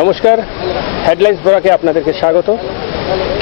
নমস্কার, হেডলাইন্স বরাকে আপনাদেরকে স্বাগত।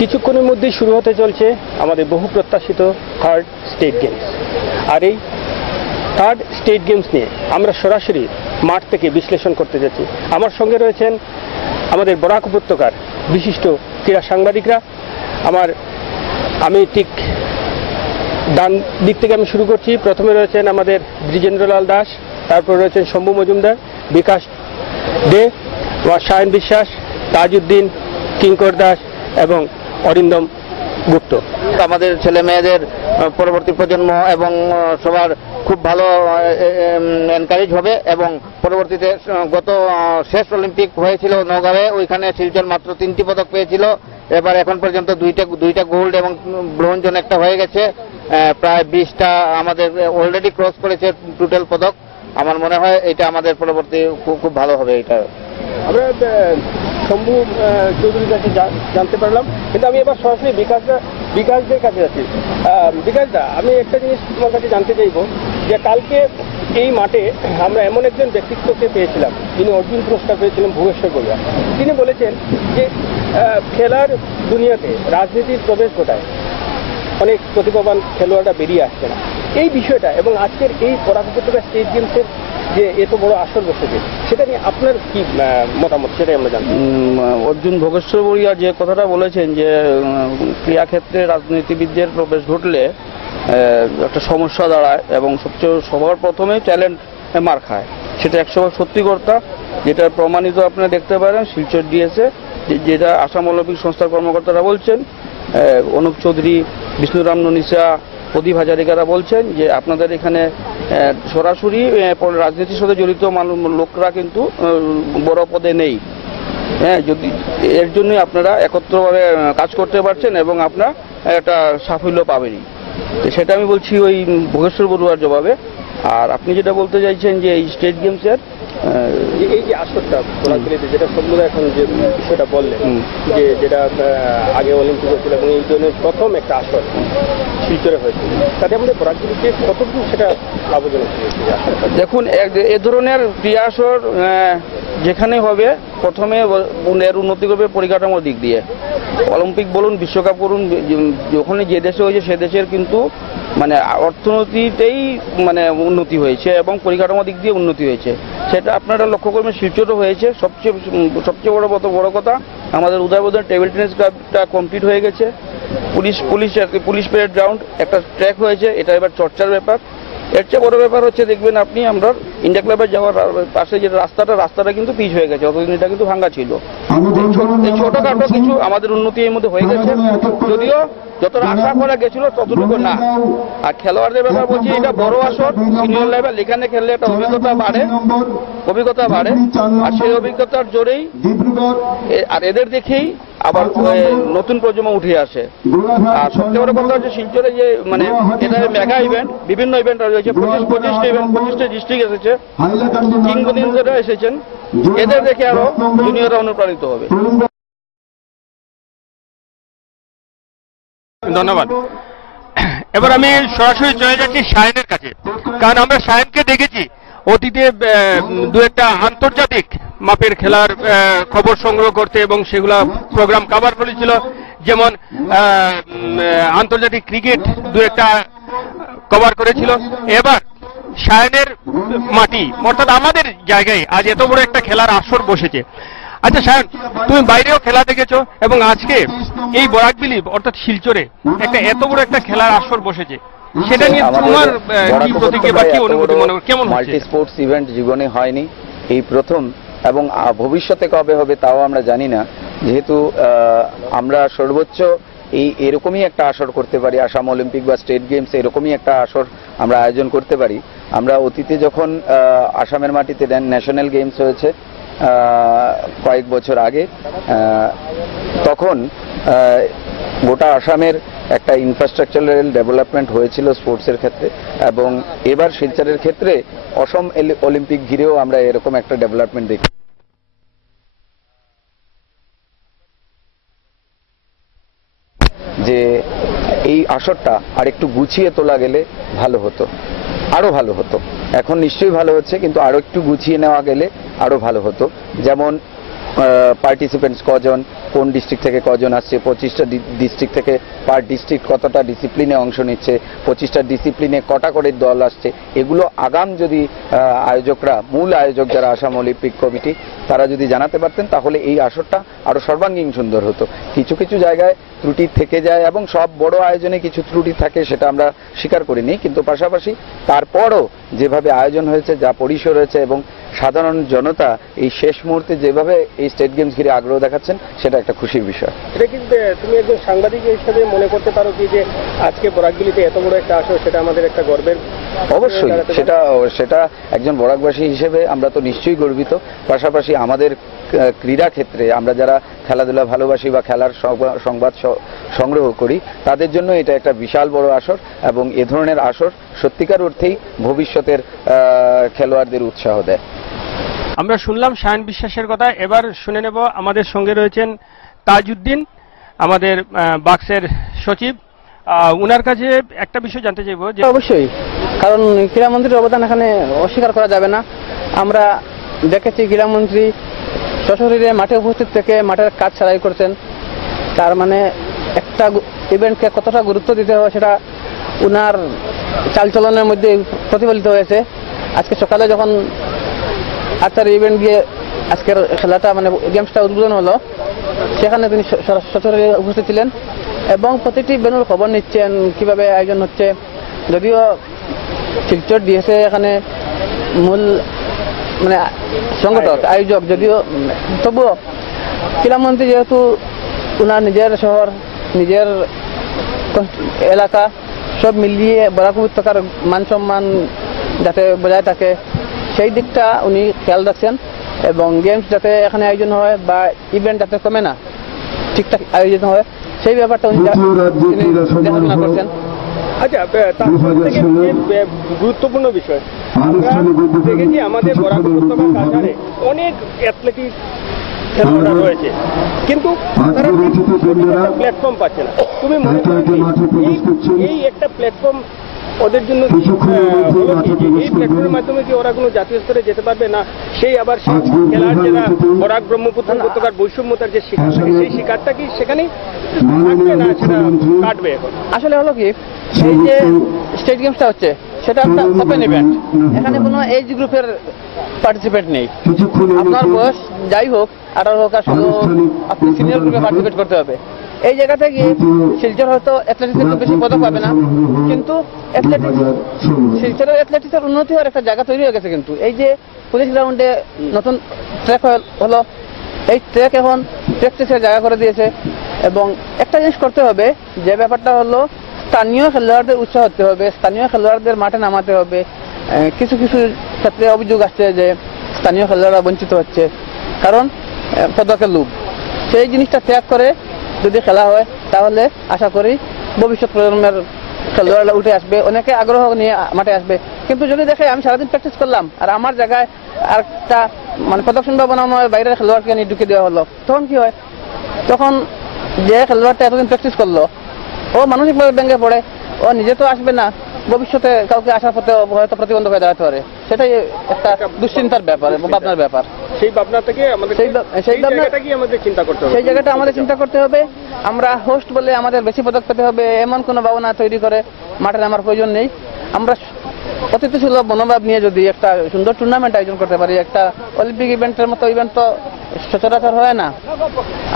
কিছুক্ষণের মধ্যেই শুরু হতে চলছে আমাদের বহু প্রত্যাশিত থার্ড স্টেট গেমস। আর এই থার্ড স্টেট গেমস নিয়ে আমরা সরাসরি মাঠ থেকে বিশ্লেষণ করতে যাচ্ছি। আমার সঙ্গে রয়েছেন আমাদের বরাক উপত্যকার বিশিষ্ট ক্রীড়া সাংবাদিকরা। আমি ঠিক ডান দিক থেকে আমি শুরু করছি। প্রথমে রয়েছেন আমাদের দ্বিজেন্দ্রলাল দাস, তারপর রয়েছেন শম্ভু মজুমদার, বিকাশ দে, সায়ন বিশ্বাস, তাজউদ্দিন, কিঙ্কর দাস এবং অরিন্দম গুপ্ত। আমাদের ছেলে মেয়েদের পরবর্তী প্রজন্ম এবং সবার খুব ভালো এনকারেজ হবে এবং পরবর্তীতে গত শেষ অলিম্পিক হয়েছিল নওগাঁয়ে, ওইখানে শিলচর মাত্র 3টি পদক পেয়েছিল। এবার এখন পর্যন্ত দুইটা গোল্ড এবং ব্রোঞ্জ একটা হয়ে গেছে। প্রায় 20টা আমাদের অলরেডি ক্রস করেছে টোটাল পদক। আমার মনে হয় এটা আমাদের পরবর্তী খুব ভালো হবে। এটা আমরা শম্ভু চৌধুরীর কাছে জানতে পারলাম, কিন্তু আমি এবার সরাসরি বিকাশদের কাছে যাচ্ছি। বিকাশদা, আমি একটা জিনিস তোমার কাছে জানতে চাইব যে কালকে এই মাঠে আমরা এমন একজন ব্যক্তিত্বকে পেয়েছিলাম যিনি অর্জুন পুরস্কার পেয়েছিলেন, ভুবনেশ্বর বড়ুয়া। তিনি বলেছেন যে খেলার দুনিয়াতে রাজনীতির প্রবেশ ঘটায় অনেক প্রতিভাবান খেলোয়াড়রা বেরিয়ে আসছে না। এই বিষয়টা এবং আজকের এই বরাক উপত্যকা স্টেট গেমসের যে এত বড় আসর বসেছে, সেটা নিয়ে আপনার কি মতামত, সেটাই আমরা জানি। অর্জুন ভোগেশ্বর বড়ুয়া যে কথাটা বলেছেন যে ক্রীড়াক্ষেত্রে রাজনীতিবিদদের প্রবেশ ঘটলে একটা সমস্যা দাঁড়ায় এবং সবচেয়ে সবার প্রথমে ট্যালেন্ট মার খায়, সেটা 100% সত্যি কথা। যেটা প্রমাণিত আপনারা দেখতে পারেন শিলচর ডিএসএ, যেটা আসাম অলিম্পিক সংস্থার কর্মকর্তারা বলছেন, অনুপ চৌধুরী, বিষ্ণুরাম ননিসা, প্রদীপ হাজারিকারা বলছেন যে আপনাদের এখানে সরাসরি রাজনীতির সাথে জড়িত লোকরা কিন্তু বড় পদে নেই। যদি এর জন্যই আপনারা একত্রভাবে কাজ করতে পারছেন এবং আপনারা একটা সাফল্য পাবেনই। সেটা আমি বলছি ওই ভোগেশ্বর বড়ুয়ার জবাবে। আর আপনি যেটা বলতে চাইছেন যে এই স্টেট গেমসের এই যে আসরটা যেটা সম্পূর্ণ এখন যে বিষয়টা বললেন যে যেটা আগে অলিম্পিক হয়েছিল এবং এই ধরনের প্রথম একটা আসর শিলচরে হয়েছিল, তাতে আমাদের বরাকগুলিকে কতটুকু সেটা লাভজনক হয়েছে? দেখুন, এ ধরনের ক্রীড়া আসর যেখানে হবে প্রথমে এর উন্নতি করবে পরিকাঠামোর দিক দিয়ে। অলিম্পিক বলুন, বিশ্বকাপ করুন, যখনই যে দেশে হয়েছে সে দেশের কিন্তু মানে অর্থনীতিতেই মানে উন্নতি হয়েছে এবং পরিকাঠামোর দিক দিয়ে উন্নতি হয়েছে। সেটা আপনারা লক্ষ্য করবেন শিলচরও হয়েছে। সবচেয়ে বড় কথা আমাদের উদয়বোধন টেবিল টেনিস ক্লাবটা কমপ্লিট হয়ে গেছে। পুলিশ প্যারেড গ্রাউন্ড একটা ট্র্যাক হয়েছে, এটা এবার চর্চার ব্যাপার। এর চেয়ে বড় ব্যাপার হচ্ছে দেখবেন আপনি আমরা ইন্ডিয়া ক্লাবে যাওয়ার পাশে যে রাস্তাটা কিন্তু পিচ হয়ে গেছে, অতদিন এটা কিন্তু ভাঙ্গা ছিল। এই ছোটখাটো কিছু আমাদের উন্নতি এর মধ্যে হয়ে গেছে, যদিও যতটা আশা করা গেছিল ততটুকু না। আর খেলোয়াড়দের ব্যাপার বলছি, এটা বড় আসর, সিনিয়র লেভেল, এখানে খেললে একটা অভিজ্ঞতা বাড়ে। আর সেই অভিজ্ঞতার জোরেই আর এদের দেখেই আবার নতুন প্রজন্ম উঠে আসে। আর সবচেয়ে বড় কথা হচ্ছে শিলচরে যে মানে এটা মেগা ইভেন্ট, বিভিন্ন ইভেন্ট রয়েছে, 25টা ডিস্ট্রিক্ট এসেছে, কিংবদন্তিরা এসেছেন। এদের দেখে আরো জুনিয়ররা অনুপ্রাণিত হবে। ধন্যবাদ। এবার আমি সরাসরি চলে যাচ্ছি সায়নের কাছে, কারণ আমরা সায়নকে দেখেছি অতীতে দু একটা আন্তর্জাতিক মাপের খেলার খবর সংগ্রহ করতে এবং সেগুলা প্রোগ্রাম কভার করেছিল। যেমন আন্তর্জাতিক ক্রিকেট দু একটা কভার করেছিল। এবার সায়নের মাটি অর্থাৎ আমাদের জায়গায় আজ এত বড় একটা খেলার আসর বসেছে। আচ্ছা সায়ন, তুমি বাইরেও খেলা দেখেছো এবং আজকে এই বরাকবিলি অর্থাৎ শিলচরে একটা এত বড় একটা খেলার আসর বসেছে, সেটা নিয়ে তোমার কি প্রতিক্রিয়া বা কি অনুভূতি মনে হয়, কেমন হচ্ছে? মাল্টি স্পোর্টস ইভেন্ট জীবনে হয়নি, এই প্রথম, এবং ভবিষ্যতে কবে হবে তাও আমরা জানি না। যেহেতু আমরা সর্বোচ্চ এরকমই একটা আসর করতে পারি, আসাম অলিম্পিক বা স্টেট গেমস এরকমই একটা আসর আমরা আয়োজন করতে পারি। আমরা অতীতে যখন আসামের মাটিতে ন্যাশনাল গেমস হয়েছে কয়েক বছর আগে, তখন গোটা আসামের একটা ইনফ্রাস্ট্রাকচারাল ডেভেলপমেন্ট হয়েছিল স্পোর্টসের ক্ষেত্রে, এবং এবার শিলচরের ক্ষেত্রে অসম অলিম্পিক ঘিরেও আমরা এরকম একটা ডেভেলপমেন্ট দেখি। যে এই আসরটা আরেকটু গুছিয়ে তোলা গেলে ভালো হতো, আরো ভালো হতো। এখন নিশ্চয়ই ভালো হচ্ছে, কিন্তু আরো একটু গুছিয়ে নেওয়া গেলে আরো ভালো হতো। যেমন পার্টিসিপেন্টস কজন, কোন ডিস্ট্রিক্ট থেকে কজন আসছে, 25টা ডিস্ট্রিক্ট থেকে পার ডিস্ট্রিক্ট কতটা ডিসিপ্লিনে অংশ নিচ্ছে, 25টা ডিসিপ্লিনে কটা করে দল আসছে, এগুলো আগাম যদি আয়োজকরা, মূল আয়োজক যারা আসাম অলিম্পিক কমিটি, তারা যদি জানাতে পারতেন তাহলে এই আসরটা আরো সর্বাঙ্গীন সুন্দর হতো। কিছু কিছু জায়গায় ত্রুটি থেকে যায় এবং সব বড় আয়োজনে কিছু ত্রুটি থাকে, সেটা আমরা স্বীকার করিনি, কিন্তু পাশাপাশি তারপরও যেভাবে আয়োজন হয়েছে, যা পরিসর হয়েছে এবং সাধারণ জনতা এই শেষ মুহূর্তে যেভাবে এই স্টেট গেমস ঘিরে আগ্রহ দেখাচ্ছেন, সেটা একটা খুশির বিষয়। এটা কি তুমি একজন সাংবাদিক হিসেবে মনে করতে পারো কি যে আজকে বরাকবিলিতে এত বড় একটা আসর, সেটা আমাদের একটা গর্বের? অবশ্যই সেটা একজন বরাকবাসী হিসেবে আমরা তো নিশ্চয়ই গর্বিত। পাশাপাশি আমাদের ক্রীড়া ক্ষেত্রে আমরা যারা খেলাধুলা ভালোবাসি বা খেলার সংবাদ সংগ্রহ করি, তাদের জন্য এটা একটা বিশাল বড় আসর এবং এ ধরনের আসর সত্যিকার অর্থেই ভবিষ্যতের খেলোয়াড়দের উৎসাহ দেয়। আমরা শুনলাম সায়ন বিশ্বাসের কথা, এবার শুনে নেব আমাদের সঙ্গে রয়েছেন তাজউদ্দিন, আমাদের বাক্সের সচিব। উনার কাছে একটা বিষয় জানতে চাইবো যে অবশ্যই, কারণ ক্রীড়ামন্ত্রীর অবদান এখানে অস্বীকার করা যাবে না। আমরা দেখেছি ক্রীড়ামন্ত্রী সশরীরে মাঠে উপস্থিত থেকে মাঠের কাজ ছাড়াই করছেন। তার মানে একটা ইভেন্টকে কতটা গুরুত্ব দিতে হবে সেটা উনার চালচলনের মধ্যে প্রতিফলিত হয়েছে। আজকে সকালে যখন আর্চারি ইভেন্ট দিয়ে আজকের খেলাটা মানে গেমসটা উদ্বোধন হলো, সেখানে তিনি সশরীরে উপস্থিত ছিলেন এবং প্রতিটি বেনুর খবর নিচ্ছেন কিভাবে আয়োজন হচ্ছে। যদিও শিলচর দিয়েছে এখানে মূল মানে সংগঠক আয়োজক, যদিও তবুও ক্রীড়ামন্ত্রী যেহেতু উনার নিজের শহর, নিজের এলাকা সব মিলিয়ে বরাক উপত্যকার মান সম্মান যাতে বজায় থাকে সেই দিকটা উনি খেয়াল রাখছেন এবং গেমস যাতে এখানে আয়োজন হয় বা ইভেন্ট যাতে কমে না, ঠিকঠাক আয়োজন হয় সেই ব্যাপারটা উনি দেখাশোনা করছেন। আচ্ছা, তারপর থেকে গুরুত্বপূর্ণ বিষয় আমরা দেখেছি আমাদের বরাক উপত্যকার কাছারে অনেক অ্যাথলেটিক খেলোয়াড়রা রয়েছে, কিন্তু তারা প্ল্যাটফর্ম পাচ্ছে না। তুমি মনে করো এই একটা প্ল্যাটফর্ম ওদের জন্য এই প্ল্যাটফর্মের মাধ্যমে কি ওরা কোনো জাতীয় স্তরে যেতে পারবে না? সেই আবার সেই খেলার যারা বরাক ব্রহ্মপুত্র উপত্যকার বৈষম্যতার যে শিকার থাকে, সেই শিকারটা কি সেখানেই থাকবে না সেটা কাটবে? এখন আসলে হলো কি, এই যে স্টেট গেমসটা হচ্ছে সেটা একটা ওপেন ইভেন্ট, এখানে কোনো এজ গ্রুপের পার্টিসিপেন্ট নেই। আপনার বয়স যাই হোক, 18 হোক আর 16 হোক, আপনি সিনিয়র গ্রুপে পার্টিসিপেট করতে হবে। এই জায়গাতে গিয়ে শিলচর হয়তো অ্যাথলেটিক্সে খুব বেশি পদক পাবে না, কিন্তু শিলচরের অ্যাথলেটিক্সের উন্নতি হওয়ার একটা জায়গা তৈরি হয়ে গেছে। কিন্তু এই যে পুলিশ গ্রাউন্ডে নতুন ট্র্যাক হলো, এই ট্র্যাক এখন প্র্যাকটিসের জায়গা করে দিয়েছে এবং একটা জিনিস করতে হবে, যে ব্যাপারটা হলো স্থানীয় খেলোয়াড়দের উৎসাহ হতে হবে, স্থানীয় খেলোয়াড়দের মাঠে নামাতে হবে। কিছু কিছু ক্ষেত্রে অভিযোগ আসছে যে স্থানীয় খেলোয়াড়রা বঞ্চিত হচ্ছে কারণ পদকের লোভ। সেই জিনিসটা ত্যাগ করে যদি খেলা হয় তাহলে আশা করি ভবিষ্যৎ প্রজন্মের খেলোয়াড়রা উঠে আসবে, অনেকে আগ্রহ নিয়ে মাঠে আসবে। কিন্তু যদি দেখে আমি সারাদিন প্র্যাকটিস করলাম আর আমার জায়গায় আর একটা মানে পদক সম্ভাবনা আমার বাইরের খেলোয়াড়কে নিয়ে ঢুকে দেওয়া হলো, তখন কি হয়? তখন যে খেলোয়াড়টা এতদিন প্র্যাকটিস করলো ও মানসিকভাবে ভেঙে পড়ে, ও নিজে তো আসবে না, ভবিষ্যতে কাউকে আসার পথে হয়তো প্রতিবন্ধক হয়ে দাঁড়াতে পারে। সেটাই একটা দুশ্চিন্তার ব্যাপার এবং ভাবনার ব্যাপার। সেই ভাবনা থেকে আমাদের সেই জায়গাটা আমাদের চিন্তা করতে হবে। আমরা হোস্ট বলে আমাদের বেশি পদক পেতে হবে এমন কোনো ভাবনা তৈরি করে মাঠে নামার প্রয়োজন নেই। আমরা অতিথি সুলভ মনোভাব নিয়ে যদি একটা সুন্দর টুর্নামেন্ট আয়োজন করতে পারি, একটা অলিম্পিক ইভেন্টের মতো ইভেন্ট তো সচরাচর হয় না,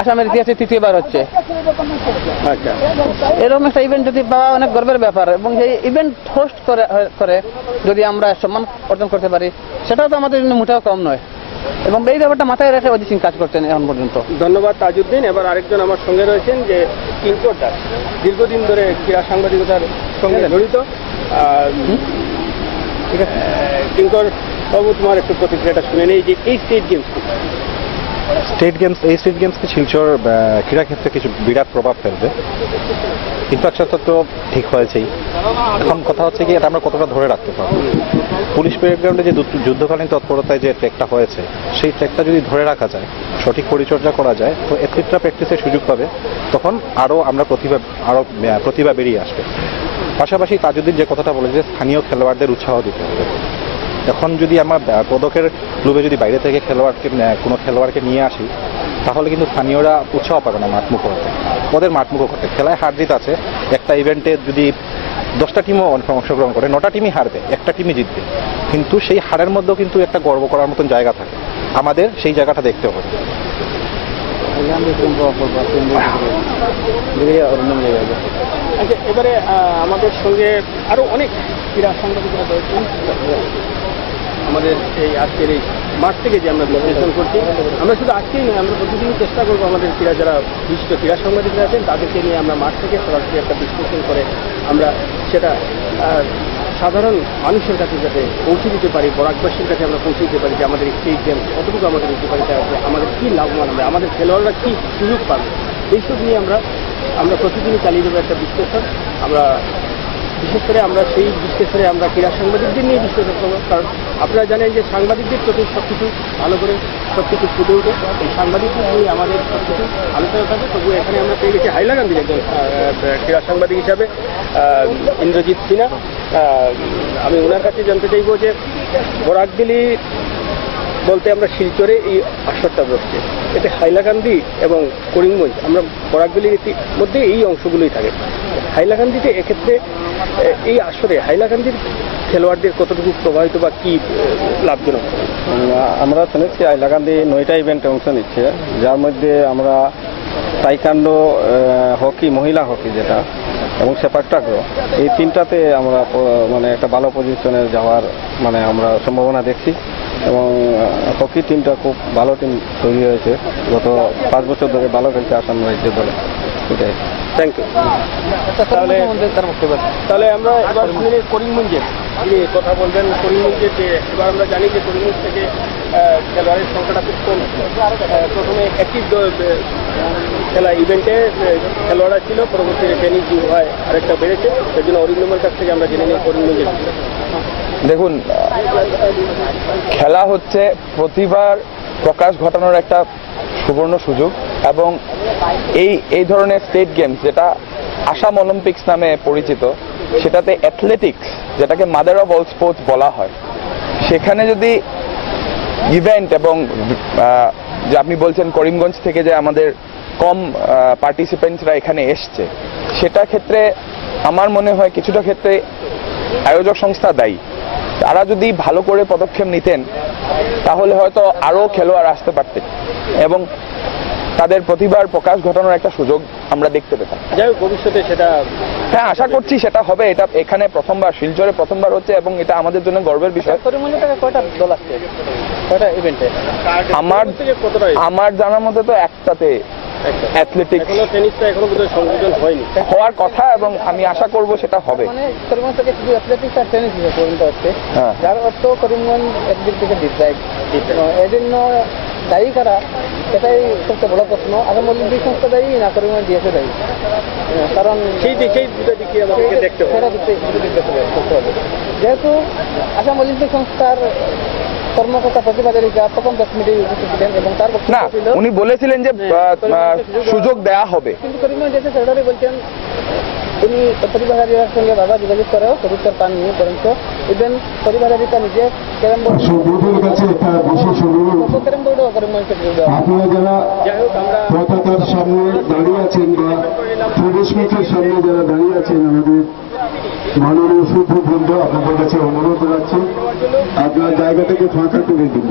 আসামের ইতিহাসে তৃতীয়বার হচ্ছে। এরকম একটা ইভেন্ট যদি পাওয়া অনেক গর্বের ব্যাপার এবং সেই ইভেন্ট হোস্ট করে যদি আমরা সম্মান অর্জন করতে পারি, সেটাও তো আমাদের জন্য মোটেও কম নয় এবং এই ব্যাপারটা মাথায় রেখে অজিত সিং কাজ করতেন এখন পর্যন্ত। ধন্যবাদ তাজউদ্দিন। এবার আরেকজন আমার সঙ্গে রয়েছেন যে কিঙ্কর দাস, দীর্ঘদিন ধরে ক্রীড়া সাংবাদিকতার সঙ্গে জড়িত। ঠিক আছে কিঙ্কর বাবু, তোমার একটু প্রতিক্রিয়াটা শুনে নেই যে এই স্টেট গেমস কি শিলচর ক্রীড়া ক্ষেত্রে কিছু বিরাট প্রভাব ফেলবে, ইনফ্রাস্ট্রাকচার তো ঠিক হয়েছেই। এখন কথা হচ্ছে কি এটা আমরা কতটা ধরে রাখতে পারবো। পুলিশ ব্যাকগ্রাউন্ডে যে যুদ্ধকালীন তৎপরতায় যে ট্র্যাকটা হয়েছে, সেই ট্র্যাকটা যদি ধরে রাখা যায়, সঠিক পরিচর্যা করা যায়, তো অ্যাথলিটরা প্র্যাকটিসের সুযোগ পাবে, তখন আরও প্রতিভা বেরিয়ে আসবে। পাশাপাশি তাজউদ্দিন যে কথাটা বলে যে স্থানীয় খেলোয়াড়দের উৎসাহ দিতে হবে, এখন যদি আমার পদকের লোভে যদি বাইরে থেকে কোনো খেলোয়াড়কে নিয়ে আসি, তাহলে কিন্তু স্থানীয়রা উৎসাহ পাবে না মাঠমুখ করতে, ওদের মাঠমুখ করতে। খেলায় হার জিত আছে, একটা ইভেন্টে যদি 10টা টিমও অংশগ্রহণ করে, 9টা টিমই হারবে, একটা টিমই জিতবে, কিন্তু সেই হারের মধ্যেও কিন্তু একটা গর্ব করার মতন জায়গা থাকে। আমাদের সেই জায়গাটা দেখতে হবে। আচ্ছা, এবারে আমাদের সঙ্গে আরো অনেক ক্রীড়া সাংবাদিকরা রয়েছেন। আমাদের এই আজকের এই মাঠ থেকে যে আমরা বিশ্লেষণ করছি, আমরা শুধু আজকেই নয়, আমরা প্রতিদিন চেষ্টা করবো আমাদের ক্রীড়া যারা বিশিষ্ট ক্রীড়া সাংবাদিকরা আছেন তাদেরকে নিয়ে আমরা মাঠ থেকে সরাসরি একটা বিশ্লেষণ করে আমরা সেটা সাধারণ মানুষের কাছে যাতে পৌঁছে দিতে পারি, বরাকবাসীর কাছে আমরা পৌঁছে দিতে পারি যে আমাদের স্টেট গেম কতটুকু আমাদের উপকারিতা আছে, আমাদের কী লাভবান হবে, আমাদের খেলোয়াড়রা কী সুযোগ পাবে, এইসব নিয়ে আমরা প্রতিদিনই চালিয়ে দেবো একটা বিশ্লেষণ। আমরা বিশেষ করে আমরা সেই বিশ্লেষণে আমরা ক্রীড়া সাংবাদিকদের নিয়ে বিশ্লেষণ করবো, কারণ আপনারা জানেন যে সাংবাদিকদের প্রতি সব কিছু ভালো করে সব কিছু ফুটে উঠে, এই সাংবাদিকদের নিয়ে আমাদের সব কিছু আলোচনা থাকে। তবু এখানে আমরা পেয়ে গেছি হাইলাকান্দির একজন ক্রীড়া সাংবাদিক হিসাবে ইন্দ্রজিৎ সিনহা। আমি ওনার কাছে জানতে চাইব যে বরাকবেলি বলতে আমরা শিলচরে এই আসরটা বসছে, এতে হাইলাকান্দি এবং করিমগঞ্জ, আমরা বরাকবেলির মধ্যে এই অংশগুলোই থাকে। হাইলাকান্দিতে এক্ষেত্রে এই আসরে হাইলাকান্দির খেলোয়াড়দের কতটুকু প্রভাবিত বা কি লাভজনক? আমরা শুনেছি হাইলাকান্দি 9টা ইভেন্টে অংশ নিচ্ছে, যার মধ্যে আমরা তাইকান্ডো, হকি, মহিলা হকি যেটা, এবং সেপাক টাকরো, এই 3টাতে আমরা মানে একটা ভালো পজিশনে যাওয়ার মানে আমরা সম্ভাবনা দেখছি। এবং হকি টিমটা খুব ভালো টিম তৈরি হয়েছে, গত 5 বছর ধরে ভালো খেলছে আসাম রাজ্যের দলে। এটাই। Thank you. তাহলে আমরা এবার শুনে করিমগঞ্জের যে কথা বলবেন, করিমগঞ্জের যে এবার আমরা জানি যে করিমগঞ্জ থেকে খেলোয়াড়ের সংখ্যাটা খুব কম। প্রথমে একটি খেলা ইভেন্টে খেলোয়াড়রা ছিল, পরবর্তীতে ট্রেনিং হয় আরেকটা বেড়েছে। সেই জন্য অরিন্দমের কাছ থেকে আমরা জেনে নিই করিমগঞ্জের। দেখুন, খেলা হচ্ছে প্রতিভার প্রকাশ ঘটানোর একটা সুবর্ণ সুযোগ, এবং এই ধরনের স্টেট গেমস যেটা আসাম অলিম্পিক্স নামে পরিচিত, সেটাতে অ্যাথলেটিক্স, যেটাকে মাদার অফ অল স্পোর্টস বলা হয়, সেখানে যদি ইভেন্ট এবং যে আপনি বলছেন করিমগঞ্জ থেকে যে আমাদের কম পার্টিসিপেন্টসরা এখানে এসছে, সেটা ক্ষেত্রে আমার মনে হয় কিছুটা ক্ষেত্রে আয়োজক সংস্থা দায়ী। তারা যদি ভালো করে পদক্ষেপ নিতেন তাহলে হয়তো আরো খেলোয়াড় আসতে পারতেন এবং তাদের প্রতিভার প্রকাশ ঘটানোর একটা সুযোগ আমরা দেখতে পেতাম। যাই হোক, ভবিষ্যতে সেটা হ্যাঁ আশা করছি সেটা হবে। এটা এখানে প্রথমবার, শিলচরে প্রথমবার হচ্ছে, এবং এটা আমাদের জন্য গর্বের বিষয়। করিমগঞ্জ থেকে কয়টা দল আসছে, কয়টা ইভেন্টে? আমার জানার মধ্যে তো একটাতে অ্যাথলেটিক্স, টেনিসটা এখনো বোধহয় সংযোজন হয়নি, হওয়ার কথা, এবং আমি আশা করব সেটা হবে। মানে করিমগঞ্জ থেকে শুধু অ্যাথলেটিক্স আর টেনিস পর্যন্ত হচ্ছে, যার অর্থ করিমগঞ্জ একদিক থেকে ডিপ্রাইভ। এই জন্য দায়ী কারা, সেটাই সবচেয়ে বড় প্রশ্ন। আসাম অলিম্পিক সংস্থা দায়ী না করিমগঞ্জ দিয়েছে দায়ী? কারণ সেই দুটো দিকে আমাদেরকে দেখতে হবে। যেহেতু আসাম অলিম্পিক সংস্থার কর্মকর্তা প্রতিবাদেরিকা প্রথম 10 মিনিটে উপস্থিত ছিলেন এবং তার বক্তব্য ছিল, উনি বলেছিলেন যে সুযোগ দেয়া হবে, কিন্তু করিমগঞ্জ যেতে সেক্রেটারি বলছেন উনি পরিবারের সঙ্গে বাবা যোগাযোগ করেও সদুত্তর পাননি, বরঞ্চ ইভেন পরিবারেরিকা নিজে ক্যারাম বোর্ডও করিমগঞ্জ থেকে দেওয়া। আপনারা যারা পতাকার সামনে দাঁড়িয়ে আছেন বা প্রবেশ মুখের সামনে যারা দাঁড়িয়ে আছেন, আমাদের মাননীয় সুপ্রবৃন্দ, আপনাদের কাছে অনুরোধ রাখছি আপনার জায়গাটাকে ফাঁকা করে দিন।